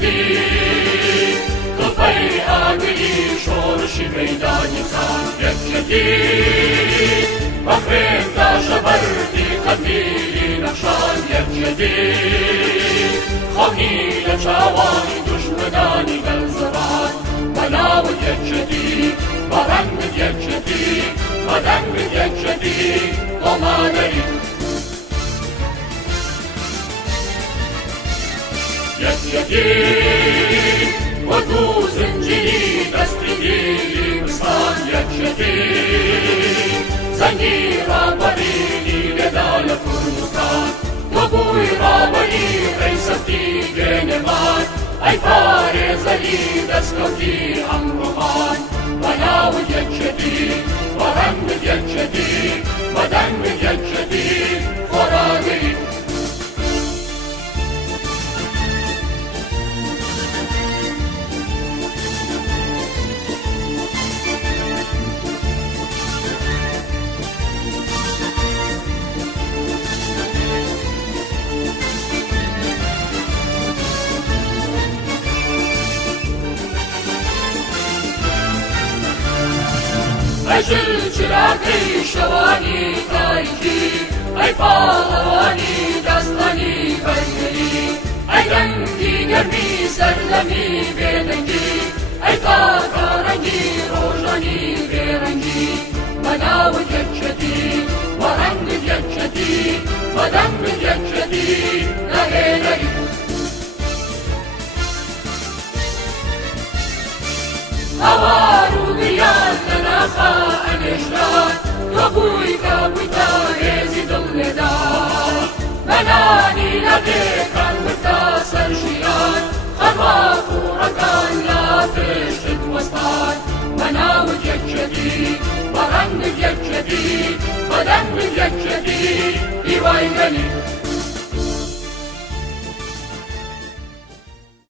جدید قفای آگهی شورشی میدانی خان یک جدید بخرین داشت بردی قدیلی نقشان یک جدید خواهی لچاوانی دشمنانی بلزبان بناو یک جدید برنگ یک جدید بدنگ یک جدید آماده جدید و تو زنجیری دستی گیری بستان یک جدید زنگی را بریدی لدال کردستان و بوی را بری ریستی گنمان ای پار زلی دستوتی امروان بناو یک جدید و رنگ یک جدید بدنگ یک جدید خوراگی اجل چراغی شوانی تاریکی ای پاهوانی دستانی برگری ای رنگی گرمی سرلمی بیدنگی ای تاکارنگی روشانی بیرنگی بناو یک جدید و رنگ یک جدید بدنگ یک جدید نگه نگه هوارو بیان لنافا انشران کبوی کبوی تاریزی دل ندار بنانی لده کن برتا سرشیان خرواف و رکان لاتشت وستان بناو یک جدید برنگ یک جدید بدنگ یک جدید ایوای گلی